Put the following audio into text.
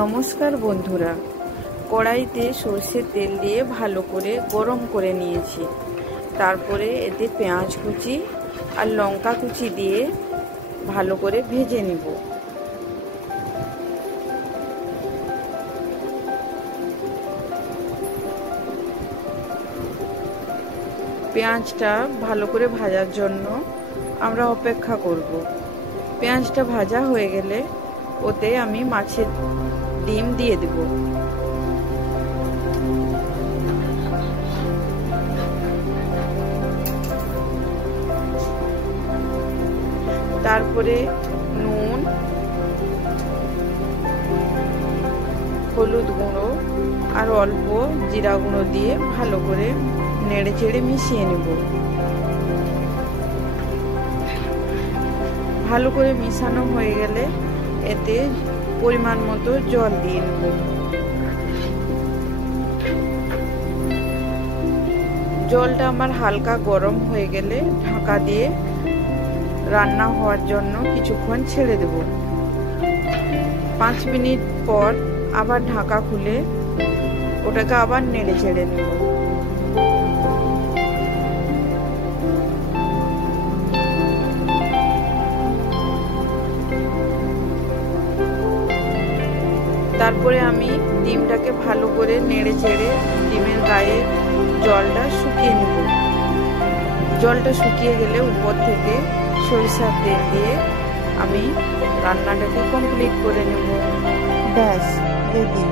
নমস্কার বন্ধুরা, কড়াইতে সরষের তেল দিয়ে ভালো করে গরম করে নিয়েছি। তারপরে এতে পেঁয়াজ কুচি আর লঙ্কা কুচি দিয়ে ভালো করে ভেজে নেব। পেঁয়াজটা ভালো করে ভাজার জন্য আমরা অপেক্ষা করব। পেঁয়াজটা ভাজা হয়ে গেলে ওতে আমি মাছের ডিম দিয়ে দেব। তারপরে নুন, হলুদ গুঁড়ো আর অল্প জিরা গুঁড়ো দিয়ে ভালো করে নেড়ে চেড়ে মিশিয়ে নেব। ভালো করে মিশানো হয়ে গেলে এতে পরিমাণ মতো জল দিয়ে নেব। জলটা আমার হালকা গরম হয়ে গেলে ঢাকা দিয়ে রান্না হওয়ার জন্য কিছুক্ষণ ছেড়ে দেব। 5 মিনিট পর আবার ঢাকা খুলে ওটাকে আবার নেড়ে চেড়ে নেব। তারপরে আমি ডিমটাকে ভালো করে নেড়ে চেড়ে ডিমের গায়ে জলটা শুকিয়ে নেব। জলটা শুকিয়ে গেলে উপর থেকে সরিষার তেল দিয়ে আমি রান্নাটাকে কমপ্লিট করে নেব। ব্যাস রেডি।